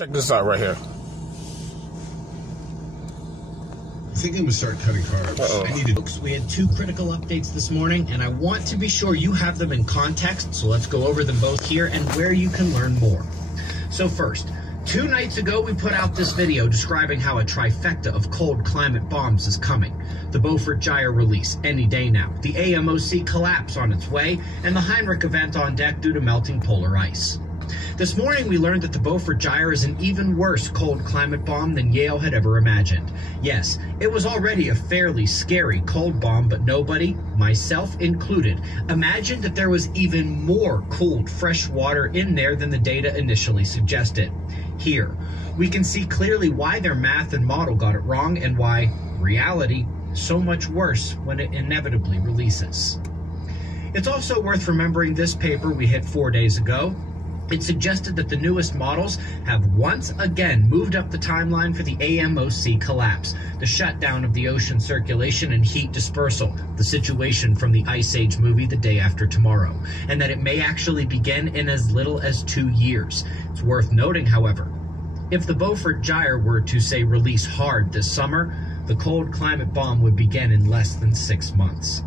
Check this out right here. I think I'm gonna start cutting carbs. I need to. Folks, we had 2 critical updates this morning, and I want to be sure you have them in context, so let's go over them both here and where you can learn more. So first, 2 nights ago, we put out this video describing how a trifecta of cold climate bombs is coming. The Beaufort Gyre release any day now, the AMOC collapse on its way, and the Heinrich event on deck due to melting polar ice. This morning, we learned that the Beaufort Gyre is an even worse cold climate bomb than Yale had ever imagined. Yes, it was already a fairly scary cold bomb, but nobody, myself included, imagined that there was even more cooled fresh water in there than the data initially suggested. Here, we can see clearly why their math and model got it wrong and why reality is so much worse when it inevitably releases. It's also worth remembering this paper we hit 4 days ago. It suggested that the newest models have once again moved up the timeline for the AMOC collapse, the shutdown of the ocean circulation and heat dispersal, the situation from the Ice Age movie The Day After Tomorrow, and that it may actually begin in as little as 2 years. It's worth noting, however, if the Beaufort Gyre were to, say, release hard this summer, the cold climate bomb would begin in less than 6 months.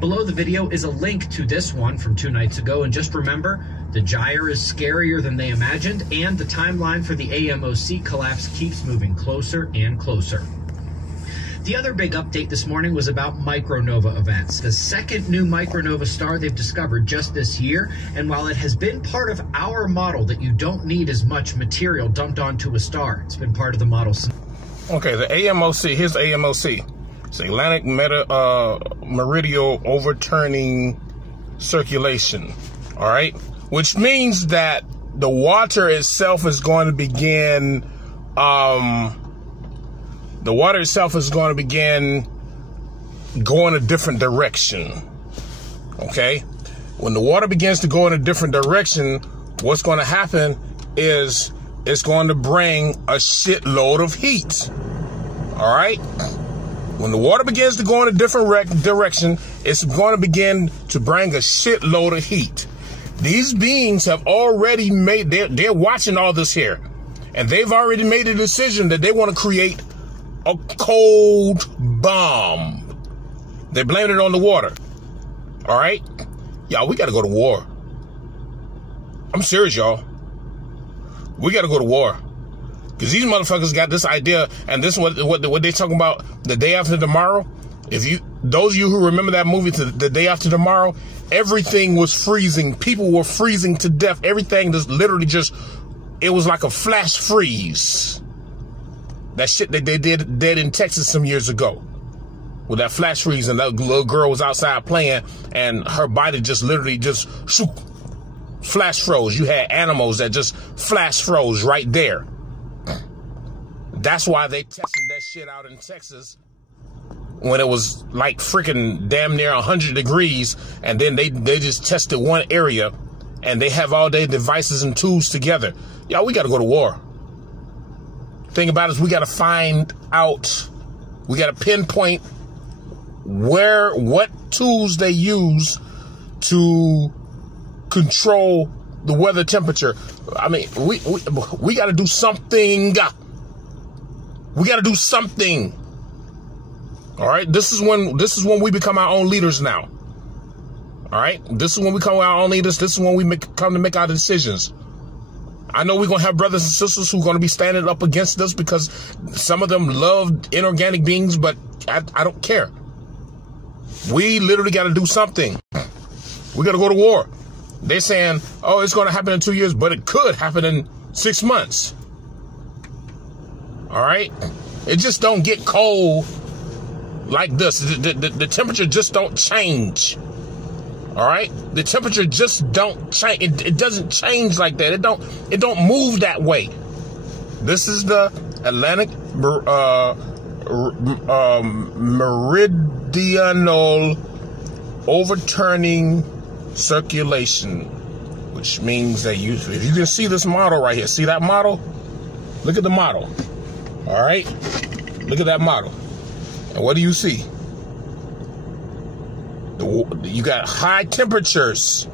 Below the video is a link to this one from 2 nights ago, and just remember, the gyre is scarier than they imagined, and the timeline for the AMOC collapse keeps moving closer and closer. The other big update this morning was about micronova events, the second new micronova star they've discovered just this year, and while it has been part of our model that you don't need as much material dumped onto a star, it's been part of the model since. Okay, the AMOC, here's the AMOC. It's Atlantic Meridional Overturning Circulation, all right? Which means that the water itself is going to begin, going a different direction, okay? When the water begins to go in a different direction, what's going to happen is it's going to bring a shitload of heat, all right? When the water begins to go in a different direction, it's going to begin to bring a shitload of heat. These beings have already made, they're watching all this here, and they've already made a decision that they want to create a cold bomb. They're blaming it on the water. All right? Y'all, we got to go to war. I'm serious, y'all. We got to go to war. Because these motherfuckers got this idea, and this is what they talking about The Day After Tomorrow. Those of you who remember that movie, The Day After Tomorrow, everything was freezing. People were freezing to death. Everything just literally it was like a flash freeze. That shit that they did in Texas some years ago. With that flash freeze, and that little girl was outside playing, and her body just literally shoot, flash froze. You had animals that just flash froze right there. That's why they tested that shit out in Texas when it was like freaking damn near 100 degrees, and then they just tested one area, and they have all their devices and tools together. Y'all, we got to go to war. Thing about it is we got to find out, we got to pinpoint what tools they use to control the weather temperature. I mean, we got to do something. We got to do something. All right. This is when we become our own leaders now. All right. This is when we become our own leaders. This is when we come to make our decisions. I know we're going to have brothers and sisters who are going to be standing up against us because some of them love inorganic beings, but I don't care. We literally got to do something. We got to go to war. They're saying, oh, it's going to happen in 2 years, but it could happen in 6 months. All right. It just don't get cold like this. The temperature just don't change. All right. The temperature just don't change. It doesn't change like that. It don't move that way. This is the Atlantic Meridional Overturning Circulation, which means that if you can see this model right here, see that model? Look at the model. All right. Look at that model. And what do you see? You got high temperatures.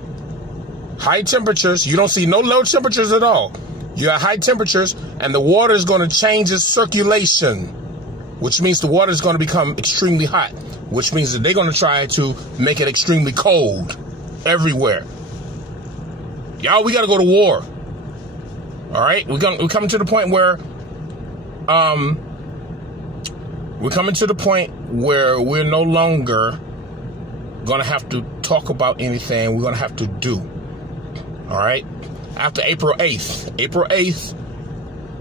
High temperatures. You don't see no low temperatures at all. You got high temperatures, and the water is going to change its circulation, which means the water is going to become extremely hot, which means that they're going to try to make it extremely cold everywhere. Y'all, we got to go to war. All right, we're coming to the point where, we're no longer going to have to talk about anything. We're going to have to do. All right. After April 8th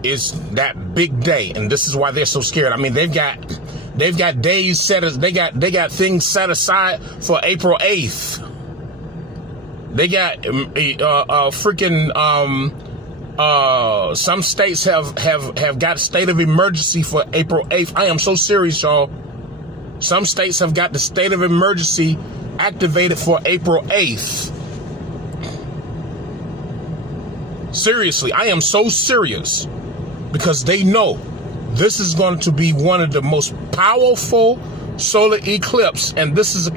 is that big day, and this is why they're so scared. I mean, they've got days set as they got things set aside for April 8th. They got some states have got state of emergency for April 8th. I am so serious, y'all. Some states have got the state of emergency activated for April 8th. Seriously, I am so serious, because they know this is going to be one of the most powerful solar eclipse, and this is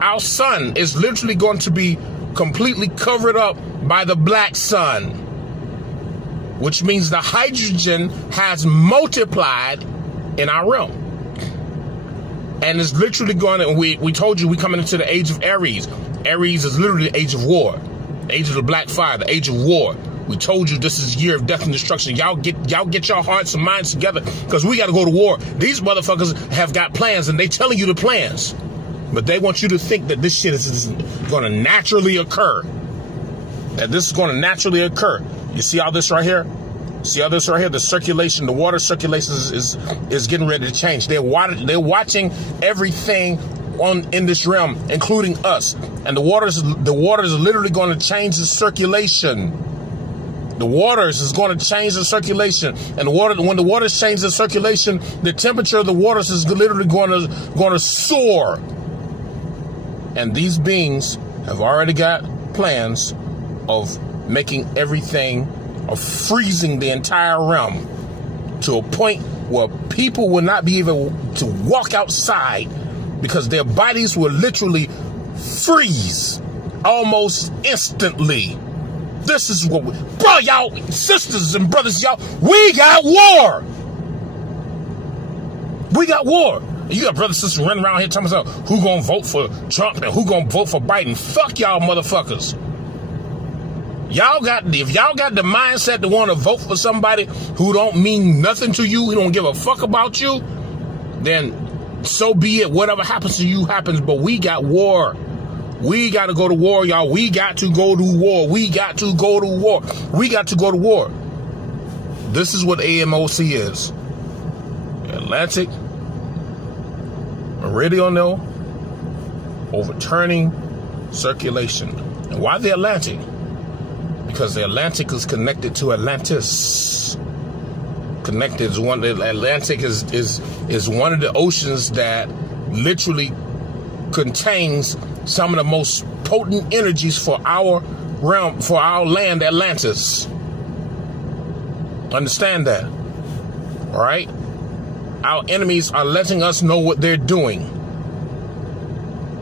our sun is literally going to be completely covered up by the black sun, which means the hydrogen has multiplied in our realm. And it's literally going to, we told you we coming into the age of Aries. Aries is literally the age of war, the age of the black fire, the age of war. We told you this is year of death and destruction. Y'all get your hearts and minds together, because we got to go to war. These motherfuckers have got plans, and they telling you the plans, but they want you to think that this shit is going to naturally occur. That this is going to naturally occur. You see all this right here? See all this right here? The circulation, the water circulation is getting ready to change. They're watching everything in this realm, including us. And the waters are literally going to change the circulation. The waters is going to change the circulation. And when the waters change the circulation, the temperature of the waters is literally going to soar. And these beings have already got plans of making everything, of freezing the entire realm to a point where people will not be able to walk outside, because their bodies will literally freeze almost instantly. This is what bro, y'all, sisters and brothers, y'all, we got war. We got war. You got brothers and sisters running around here telling us who gonna vote for Trump and who gonna vote for Biden. Fuck y'all motherfuckers. If y'all got the mindset to want to vote for somebody who don't mean nothing to you, who don't give a fuck about you, then so be it. Whatever happens to you happens, but we got war. We got to go to war, y'all. We got to go to war. We got to go to war. We got to go to war. This is what AMOC is. Atlantic, meridional, overturning circulation. And why the Atlantic? Because the Atlantic is connected to Atlantis. Connected is one. The Atlantic is one of the oceans that literally contains some of the most potent energies for our realm, for our land, Atlantis. Understand that. All right? Our enemies are letting us know what they're doing.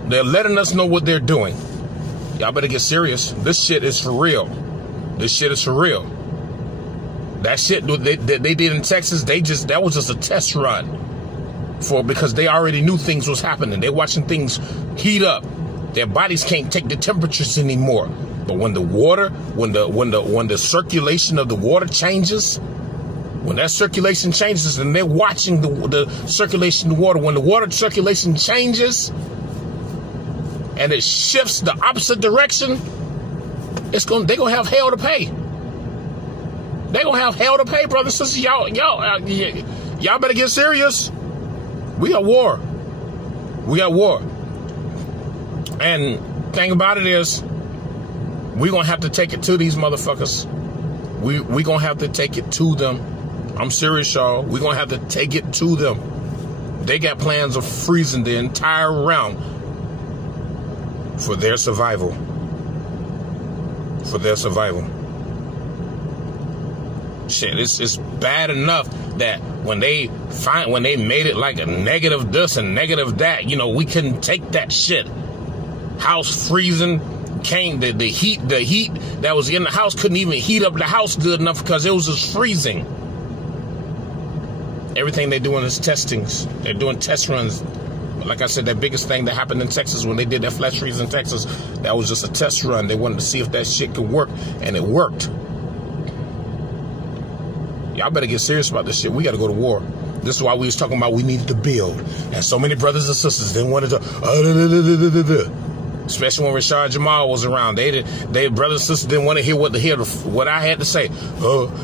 They're letting us know what they're doing. Y'all better get serious. This shit is for real. This shit is for real. That shit they did in Texas, that was just a test run. Because they already knew things was happening. They're watching things heat up. Their bodies can't take the temperatures anymore. But when the water, when the circulation of the water changes, when that circulation changes, and they're watching the circulation of the water, when the water circulation changes and it shifts the opposite direction, they're gonna have hell to pay. They're gonna have hell to pay, brothers and sisters. Y'all better get serious. We got war. We got war. And thing about it is, we're going to have to take it to these motherfuckers. We're going to have to take it to them. I'm serious, y'all. We're going to have to take it to them. They got plans of freezing the entire realm for their survival. For their survival. Shit, it's bad enough that when they made it like a negative this and negative that, we couldn't take that shit. House freezing, the heat that was in the house couldn't even heat up the house good enough because it was just freezing. Everything they're doing is testings. They're doing test runs. Like I said, that biggest thing that happened in Texas when they did that flash freeze in Texas, that was just a test run. They wanted to see if that shit could work, and it worked. Y'all better get serious about this shit. We got to go to war. This is why we was talking about we needed to build. And so many brothers and sisters didn't want to especially when Rashad Jamal was around. They brothers and sisters didn't want to hear what I had to say.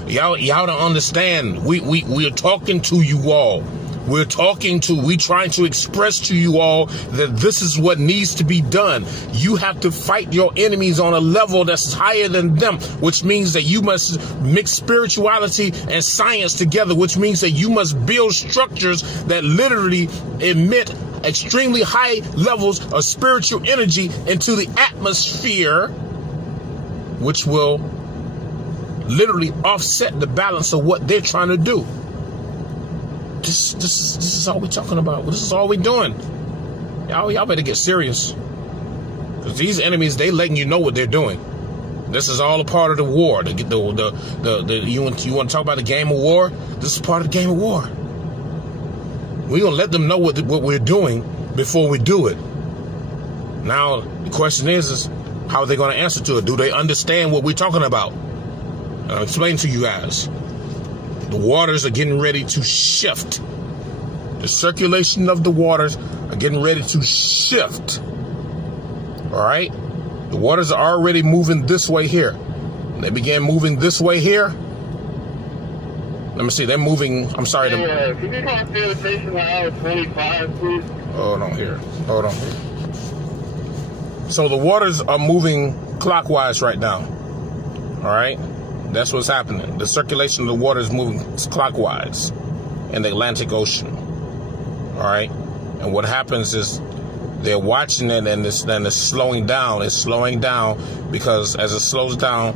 Y'all don't understand. We are talking to you all. We trying to express to you all that this is what needs to be done. You have to fight your enemies on a level that's higher than them, which means that you must mix spirituality and science together, which means that you must build structures that literally emit extremely high levels of spiritual energy into the atmosphere, which will literally offset the balance of what they're trying to do. This is all we're talking about. This is all we're doing. Y'all better get serious. Because these enemies, they letting you know what they're doing. This is all a part of the war. You want to talk about the game of war? This is part of the game of war. We're going to let them know what we're doing before we do it. Now, the question is how are they going to answer to it? Do they understand what we're talking about? I'll explain to you guys. The waters are getting ready to shift. The circulation of the waters are getting ready to shift. All right? The waters are already moving this way here. They began moving this way here. Let me see. They're moving. I'm sorry. Can you call sanitation aisle 25, please? Hold on here. Hold on. So the waters are moving clockwise right now. All right? That's what's happening. The circulation of the water is moving clockwise in the Atlantic Ocean. All right? And what happens is they're watching it and it's slowing down. It's slowing down because as it slows down,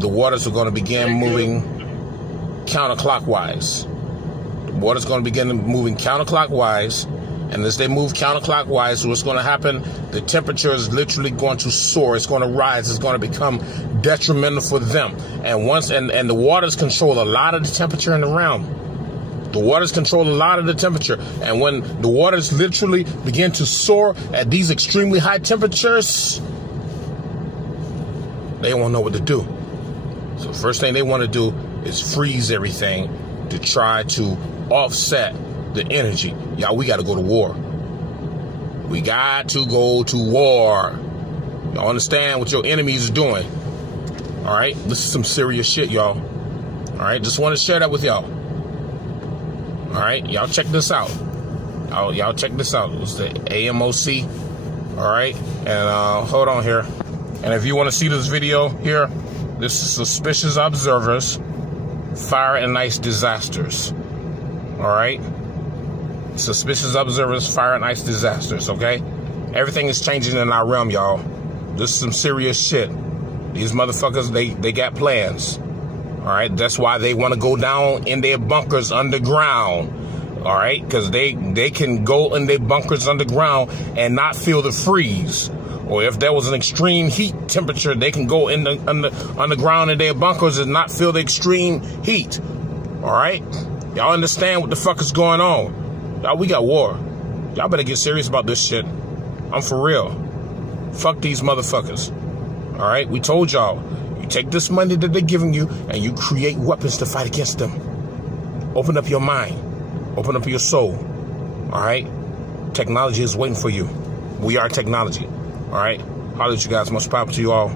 the waters are going to begin moving counterclockwise. The water's going to begin moving counterclockwise. And as they move counterclockwise, what's going to happen? The temperature is literally going to soar. It's going to rise. It's going to become detrimental for them. And the waters control a lot of the temperature in the realm. The waters control a lot of the temperature. And when the waters literally begin to soar at these extremely high temperatures, they won't know what to do. So the first thing they want to do is freeze everything to try to offset the energy. Y'all, we got to go to war. We got to go to war. Y'all understand what your enemies are doing? All right? This is some serious shit, y'all. All right? Just want to share that with y'all. All right? Y'all check this out. Y'all check this out. It's the AMOC. All right? And hold on here. And if you want to see this video here, this is Suspicious Observers, Fire and Ice Disasters. All right? Suspicious Observers, Fire and Ice Disasters, okay? Everything is changing in our realm, y'all. This is some serious shit. These motherfuckers, they got plans. All right? That's why they want to go down in their bunkers underground. All right? Because they can go in their bunkers underground and not feel the freeze. Or if there was an extreme heat temperature, they can go in the underground in their bunkers and not feel the extreme heat. All right? Y'all understand what the fuck is going on? Y'all, we got war. Y'all better get serious about this shit. I'm for real. Fuck these motherfuckers. All right? We told y'all. You take this money that they're giving you and you create weapons to fight against them. Open up your mind. Open up your soul. All right? Technology is waiting for you. We are technology. All right? Holler at you guys. Much power to you all.